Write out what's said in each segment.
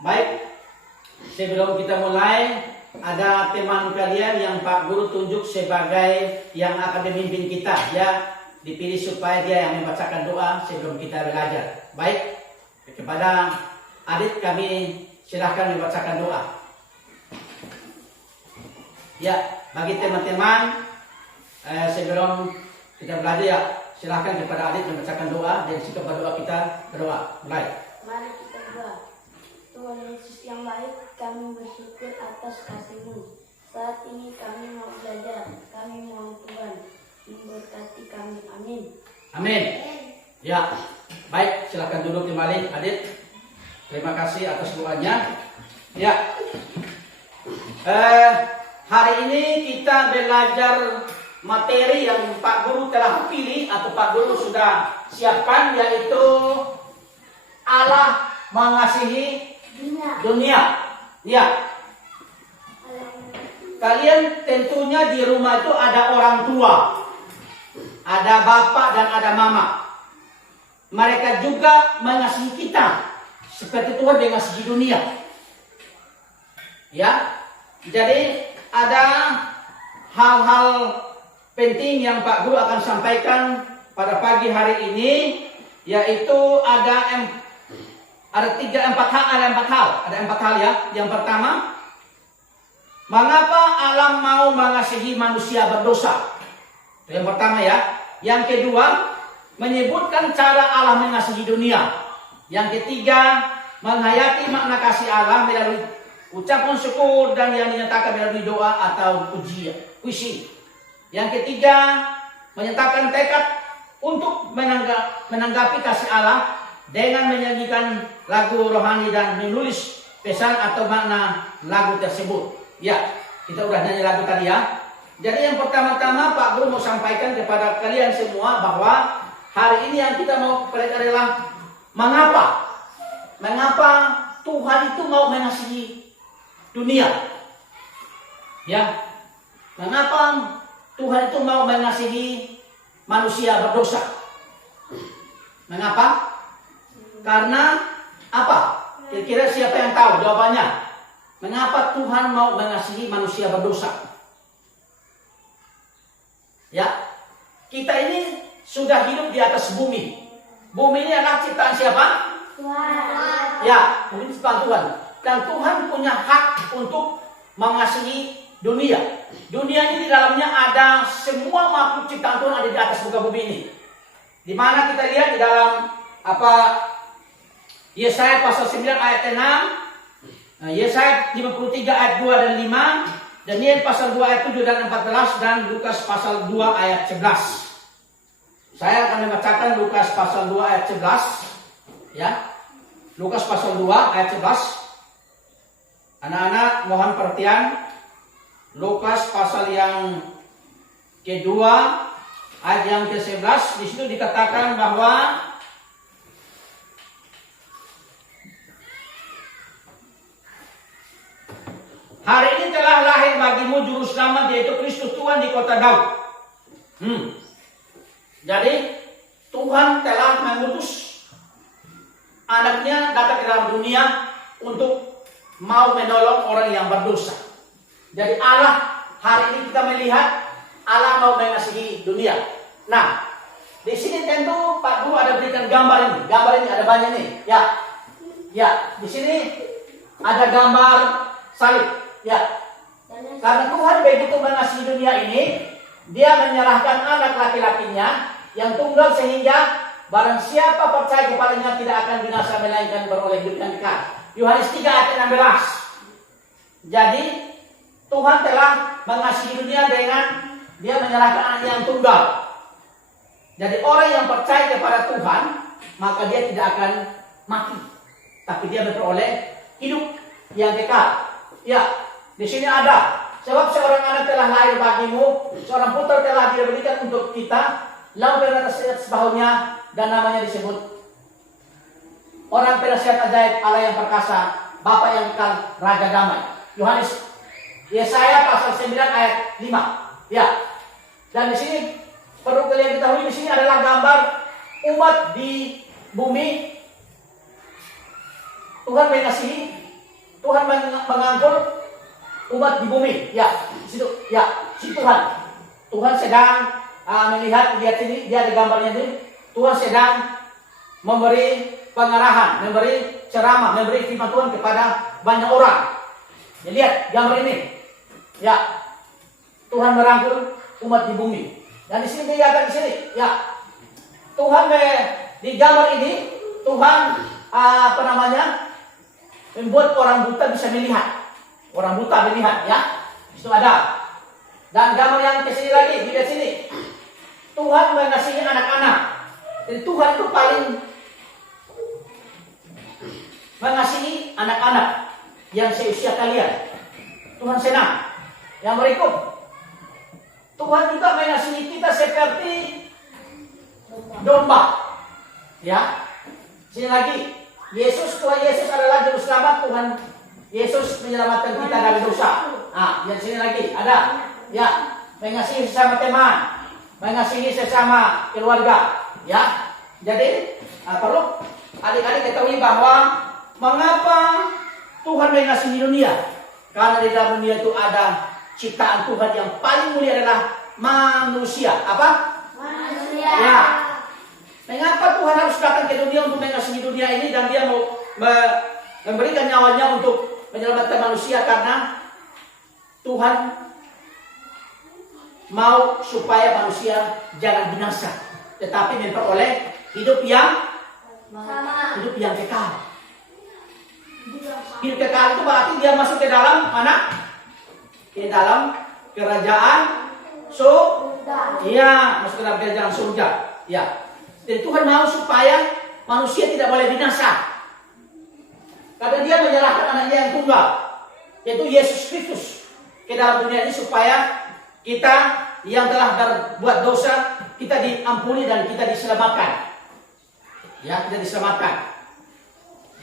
Baik, sebelum kita mulai, ada teman kalian yang Pak Guru tunjuk sebagai yang akan memimpin kita, ya, dipilih supaya dia yang membacakan doa sebelum kita belajar. Baik, kepada adik kami silahkan membacakan doa. Ya, bagi teman-teman sebelum kita belajar, ya, silahkan kepada adik membacakan doa dan kepada doa kita berdoa. Mulai. Mari kita berdoa. Tuhan Yesus yang baik, kami bersyukur atas kasih-Mu. Saat ini kami mau belajar, kami mau Tuhan memberkati kami. Amin. Amin. Ya, baik, silakan duduk kembali, adik. Terima kasih atas doanya. Ya, hari ini kita belajar materi yang Pak Guru telah pilih atau Pak Guru sudah siapkan, yaitu Allah mengasihi dunia. Ya, kalian tentunya di rumah itu ada orang tua, ada bapak dan ada mama. Mereka juga mengasihi kita seperti Tuhan mengasihi dunia. Ya, jadi ada hal-hal penting yang Pak Guru akan sampaikan pada pagi hari ini, yaitu ada empat hal ya. Yang pertama, mengapa Allah mau mengasihi manusia berdosa? Itu yang pertama ya. Yang kedua, menyebutkan cara Allah mengasihi dunia. Yang ketiga, menghayati makna kasih Allah melalui ucapan syukur dan yang dinyatakan melalui doa atau puisi. Yang ketiga, menyatakan tekad untuk menanggapi kasih Allah dengan menyanyikan lagu rohani dan menulis pesan atau makna lagu tersebut. Ya, kita udah nyanyi lagu tadi ya. Jadi yang pertama-tama Pak Guru mau sampaikan kepada kalian semua bahwa hari ini yang kita mau pelajari adalah mengapa Tuhan itu mau mengasihi dunia. Ya, mengapa Tuhan itu mau mengasihi manusia berdosa? Mengapa? Karena apa? Kira-kira siapa yang tahu jawabannya? Mengapa Tuhan mau mengasihi manusia berdosa? Ya, kita ini sudah hidup di atas bumi. Bumi ini adalah ciptaan siapa? Tuhan. Ya, bumi ciptaan Tuhan. Dan Tuhan punya hak untuk mengasihi dunia. Dunia ini di dalamnya ada semua makhluk ciptaan Tuhan ada di atas muka bumi ini. Di mana kita lihat di dalam Yesaya pasal 9 ayat 6, Yesaya 53 ayat 2 dan 5, Daniel pasal 2 ayat 7 dan 14, dan Lukas pasal 2 ayat 11. Saya akan membacakan Lukas pasal 2 ayat 11. Ya, Lukas pasal 2 ayat 11. Anak-anak mohon perhatian. Lukas pasal yang kedua ayat yang ke-11, di situ dikatakan bahwa hari ini telah lahir bagimu juru selamat, yaitu Kristus Tuhan di kota Daud. Jadi Tuhan telah mengutus anaknya datang ke dalam dunia untuk mau menolong orang yang berdosa. Jadi Allah, hari ini kita melihat Allah mau mengasihi dunia. Nah, di sini tentu Pak Guru ada berikan gambar ini. Gambar ini ada banyak nih. Ya, di sini ada gambar salib. Ya, karena Tuhan begitu mengasihi dunia ini, Dia menyerahkan anak laki-lakinya yang tunggal sehingga barang siapa percaya kepadanya tidak akan binasa melainkan beroleh hidup yang kekal. Yohanes 3 ayat 16. Jadi Tuhan telah mengasihi dunia dengan Dia menyerahkan anak yang tunggal. Jadi orang yang percaya kepada Tuhan, maka dia tidak akan mati, tapi dia beroleh hidup yang kekal. Ya, di sini ada, sebab seorang anak telah lahir bagimu, seorang putra telah diberikan untuk kita, lalu atas bahunya, dan namanya disebut orang penasihat ajaib, Allah yang perkasa, Bapa yang kekal, Raja damai. Yohanes, Yesaya pasal 9 ayat 5. Ya, dan di sini perlu kalian ketahui, di sini adalah gambar umat di bumi. Tuhan mengasihi Tuhan mengangkul umat di bumi. Ya, di situ. Ya, si Tuhan. Tuhan sedang lihat ini, dia ada gambarnya ini. Tuhan sedang memberi pengarahan, memberi ceramah, memberi firman Tuhan kepada banyak orang. Ya, lihat gambar ini. Ya, Tuhan merangkul umat di bumi. Dan di sini dilihat di sini. Ya, Tuhan di gambar ini Tuhan membuat orang buta bisa melihat. Orang buta melihat, ya. Itu ada. Dan gambar yang ke sini lagi, di sini. Tuhan mengasihi anak-anak. Jadi Tuhan itu paling mengasihi anak-anak yang seusia kalian. Tuhan senang. Yang berikut, Tuhan juga mengasihi kita seperti domba. Ya. Sini lagi, Tuhan Yesus adalah juru selamat. Tuhan Yesus menyelamatkan kita dari dosa. Yang sini lagi ada. Ya, mengasihi sesama teman, mengasihi sesama keluarga. Ya, jadi perlu adik-adik ketahui bahwa mengapa Tuhan mengasihi dunia? Karena di dalam dunia itu ada ciptaan Tuhan yang paling mulia adalah manusia. Apa? Manusia. Ya. Mengapa Tuhan harus datang ke dunia untuk mengasihi dunia ini dan dia mau memberikan nyawanya untuk menyelamatkan manusia? Karena Tuhan mau supaya manusia jangan binasa, tetapi memperoleh hidup yang kekal. Hidup kekal itu berarti dia masuk ke dalam mana? Ke dalam kerajaan surga. Iya, masuk ke dalam kerajaan surga. Ya. Jadi Tuhan mau supaya manusia tidak boleh binasa. Karena dia menyerahkan anaknya yang tunggal, yaitu Yesus Kristus, ke dalam dunia ini supaya kita yang telah berbuat dosa, kita diampuni dan kita diselamatkan. Ya, kita diselamatkan.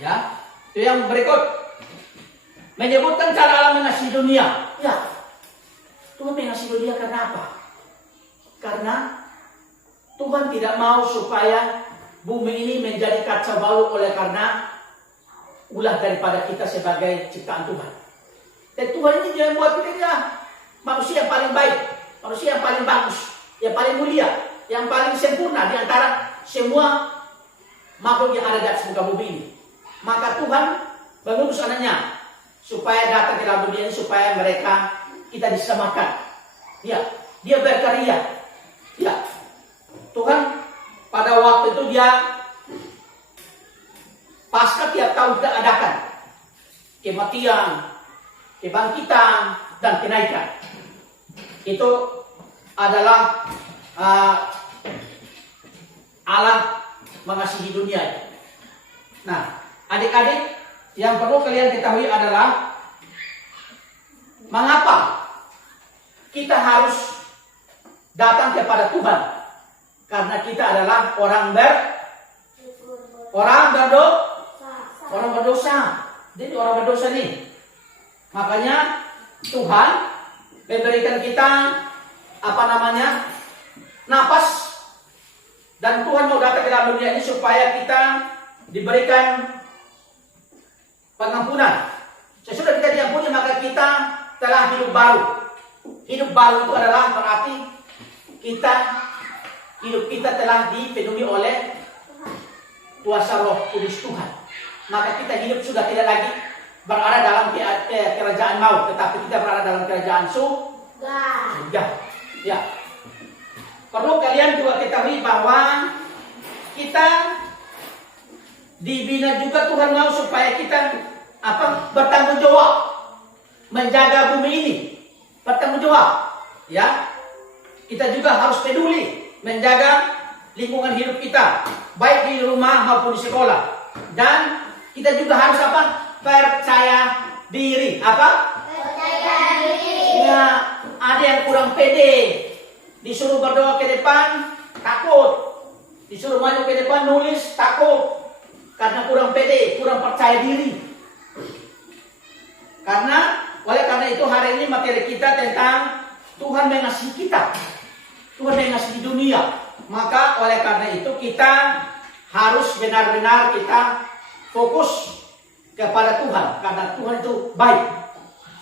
Ya, itu yang berikut. Menyebutkan cara Allah mengasihi dunia. Ya, Tuhan mengasihi dunia karena apa? Karena Tuhan tidak mau supaya bumi ini menjadi kacau balau oleh karena ulah daripada kita sebagai ciptaan Tuhan. Dan Tuhan ini dia membuat kita manusia yang paling baik, manusia yang paling bagus, yang paling mulia, yang paling sempurna di antara semua makhluk yang ada di atas muka bumi ini. Maka Tuhan mengutus anaknya supaya datang ke dalam dunia ini supaya kita diselamatkan. Ya, dia berkarya. Ya, Tuhan pada waktu itu dia pasca tiap tahun kita adakan kematian, kebangkitan, dan kenaikan. Itu adalah Allah mengasihi dunia. Nah, adik-adik, yang perlu kalian ketahui adalah mengapa kita harus datang kepada Tuhan. Karena kita adalah orang berdosa. Jadi orang berdosa nih. Makanya Tuhan memberikan kita napas, dan Tuhan mau datang ke dalam dunia ini supaya kita diberikan pengampunan. Sesudah kita diampuni, maka kita telah hidup baru. Hidup baru itu adalah berarti hidup kita telah dipenuhi oleh kuasa Roh Kudus Tuhan. Maka kita hidup sudah tidak lagi berada dalam kerajaan maut, tetapi kita berada dalam kerajaan surga. Ya. Perlu kalian juga ketahui bahwa kita dibina juga Tuhan mau supaya kita bertanggung jawab menjaga bumi ini. Bertanggung jawab. Ya. Kita juga harus peduli menjaga lingkungan hidup kita, baik di rumah maupun di sekolah. Dan kita juga harus percaya diri. Percaya diri. Ya, ada yang kurang pede. Disuruh berdoa ke depan, takut. Disuruh maju ke depan nulis, takut. Karena kurang pede, kurang percaya diri. Oleh karena itu hari ini materi kita tentang Tuhan mengasihi kita. Tuhan mengasihi dunia. Maka oleh karena itu kita harus benar-benar kita fokus kepada Tuhan, karena Tuhan itu baik.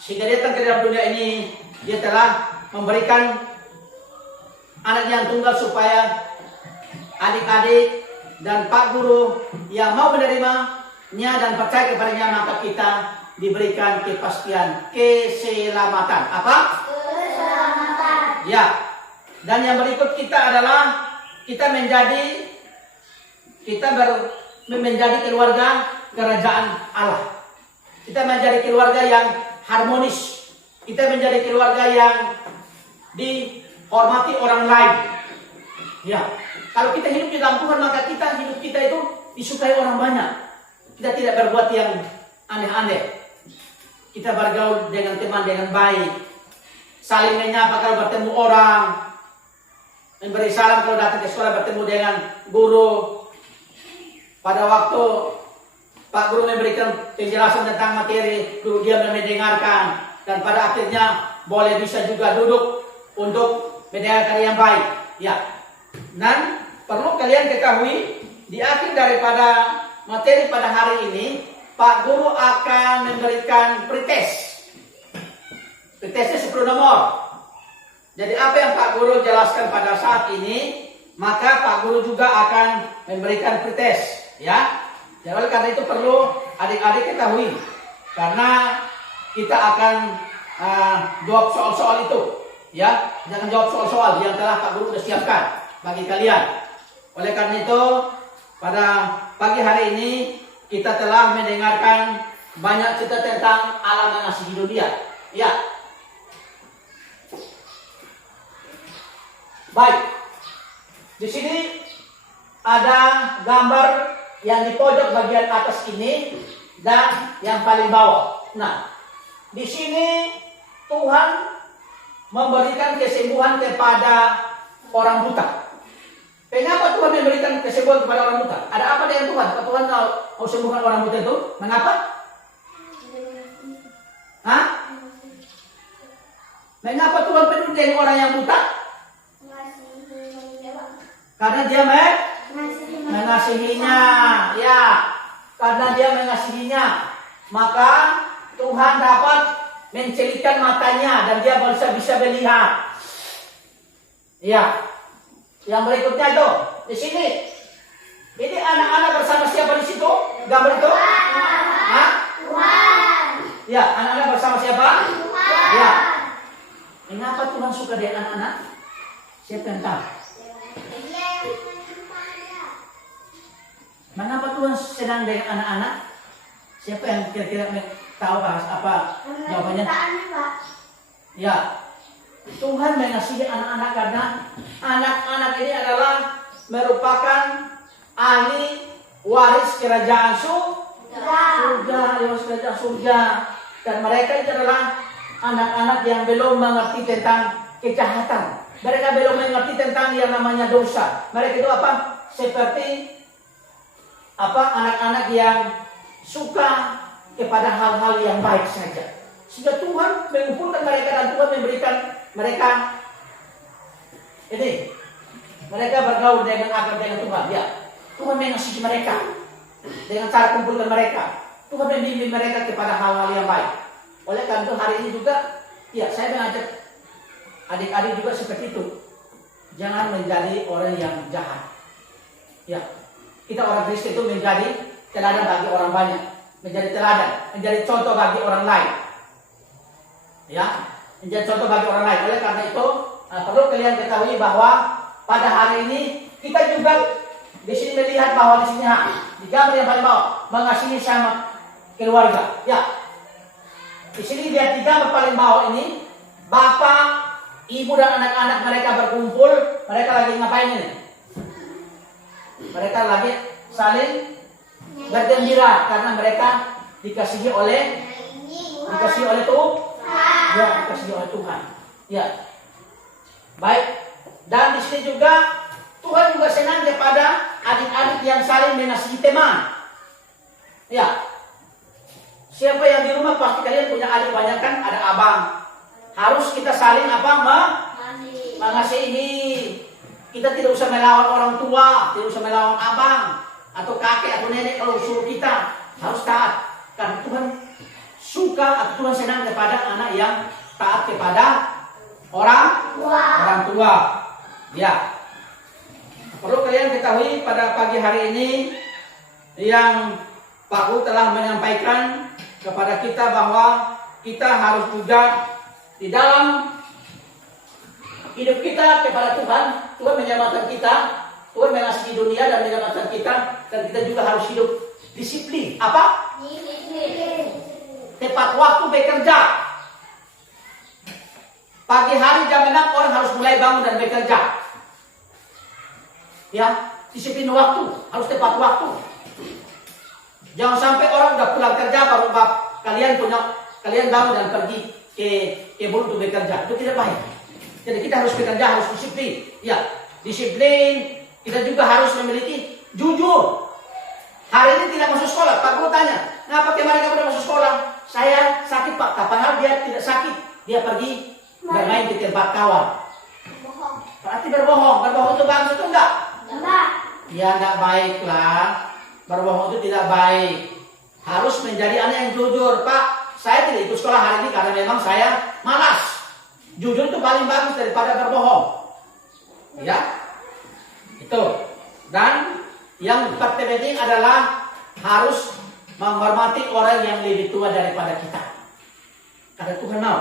Sehingga dia datang ke dalam dunia ini, dia telah memberikan anaknya yang tunggal supaya adik-adik dan Pak Guru yang mau menerimanya dan percaya kepadanya, maka kita diberikan kepastian keselamatan. Apa? Keselamatan. Ya. Dan yang berikut kita adalah kita menjadi keluarga kerajaan Allah. Kita menjadi keluarga yang harmonis. Kita menjadi keluarga yang dihormati orang lain. Ya. Kalau kita hidup di dalam Tuhan, maka hidup kita itu disukai orang banyak. Kita tidak berbuat yang aneh-aneh. Kita bergaul dengan teman dengan baik. Saling menyapa kalau bertemu orang. Memberi salam kalau datang ke sekolah, bertemu dengan guru. Pada waktu Pak Guru memberikan penjelasan tentang materi, guru diam dan mendengarkan. Dan pada akhirnya boleh bisa juga duduk untuk mendengarkan yang baik. Ya. Dan perlu kalian ketahui, di akhir daripada materi pada hari ini, Pak Guru akan memberikan pretest. Pretestnya 10 nomor. Jadi apa yang Pak Guru jelaskan pada saat ini, maka Pak Guru juga akan memberikan pretest. Ya. Jadi oleh karena itu perlu adik-adik ketahui. Karena kita akan jawab soal-soal itu. Ya. Jangan jawab soal-soal yang telah Pak Guru sudah siapkan bagi kalian. Oleh karena itu, pada pagi hari ini kita telah mendengarkan banyak cerita tentang Allah mengasihi dunia. Ya. Baik. Di sini ada gambar yang di pojok bagian atas ini dan yang paling bawah. Nah, di sini Tuhan memberikan kesembuhan kepada orang buta. Kenapa Tuhan memberikan kesembuhan kepada orang buta? Ada apa dengan Tuhan? Apa Tuhan mau sembuhkan orang buta itu? Mengapa? Hah? Mengapa Tuhan peduli dengan orang yang buta? Karena dia mengasihinya. Ya, karena dia mengasihinya. Maka Tuhan dapat mencelitkan matanya dan dia bisa melihat. Ya. Yang berikutnya itu di sini. Ini anak-anak bersama siapa di situ? Gambar itu? Hah? Tuhan. Ya, anak-anak bersama siapa? Tuhan. Ya. Mengapa Tuhan suka dengan anak-anak? Siapa yang tahu? Mengapa Tuhan senang dengan anak-anak? Siapa yang kira-kira tahu apa jawabannya? Ya. Tuhan mengasihi anak-anak karena anak-anak ini adalah merupakan ahli waris kerajaan surga, waris kerajaan surga. Dan mereka itu adalah anak-anak yang belum mengerti tentang kejahatan. Mereka belum mengerti tentang yang namanya dosa. Mereka itu apa? Seperti anak-anak yang suka kepada hal-hal yang baik saja. Sehingga Tuhan mengumpulkan mereka dan Tuhan memberikan mereka ini. Mereka bergaul dengan akrab dengan Tuhan. Ya, Tuhan mengasihi mereka dengan cara kumpulkan mereka. Tuhan membimbing mereka kepada hal-hal yang baik. Oleh karena itu hari ini juga, ya saya mengajak adik-adik juga seperti itu. Jangan menjadi orang yang jahat. Ya, kita orang Kristen itu menjadi teladan bagi orang banyak, menjadi teladan, menjadi contoh bagi orang lain. Ya, menjadi contoh bagi orang lain. Oleh karena itu perlu kalian ketahui bahwa pada hari ini kita juga di sini melihat bahwa di sini di gambar yang paling bawah mengasihi sama keluarga. Ya, di sini lihat di gambar paling bawah ini bapak, ibu dan anak-anak mereka berkumpul. Mereka lagi ngapain ini? Mereka lagi saling bergembira karena mereka dikasihi oleh Tuhan. Ya, dikasihi oleh Tuhan. Ya. Baik. Dan di sini juga Tuhan juga senang kepada adik-adik yang saling mengasihi teman. Ya. Siapa yang di rumah pasti kalian punya adik banyak kan? Ada abang. Harus kita saling mengasihi. Kita tidak usah melawan orang tua, tidak usah melawan abang atau kakek atau nenek kalau suruh kita. Harus taat. Karena Tuhan suka atau Tuhan senang kepada anak yang taat kepada orang tua. Ya. Perlu kalian ketahui pada pagi hari ini yang Pak Guru telah menyampaikan kepada kita bahwa kita harus juga di dalam hidup kita kepada Tuhan. Tuhan menyelamatkan kita, Tuhan mengasihi dunia dan menyelamatkan kita, dan kita juga harus hidup disiplin. Apa? Disiplin. Tepat waktu bekerja. Pagi hari jam 6 orang harus mulai bangun dan bekerja. Ya, disiplin waktu, harus tepat waktu. Jangan sampai orang udah pulang kerja baru kalian bangun dan pergi ke kebun untuk bekerja. Itu tidak baik. Jadi kita harus bekerja, harus disiplin. Ya, disiplin. Kita juga harus memiliki jujur. Hari ini tidak masuk sekolah. Pak Guru tanya, kenapa kemarin kamu tidak masuk sekolah? Saya sakit Pak. Kapan dia tidak sakit? Dia pergi bermain di tempat kawan. Berarti berbohong. Berbohong itu bagus itu enggak? Enggak. Ya enggak baik lah. Berbohong itu tidak baik. Harus menjadi anak yang jujur. Pak, saya tidak ikut sekolah hari ini karena memang saya malas. Jujur itu paling bagus daripada berbohong. Ya, itu. Dan yang terpenting adalah harus menghormati orang yang lebih tua daripada kita. Karena Tuhan mau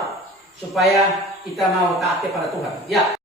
supaya kita mau taat kepada Tuhan. Ya.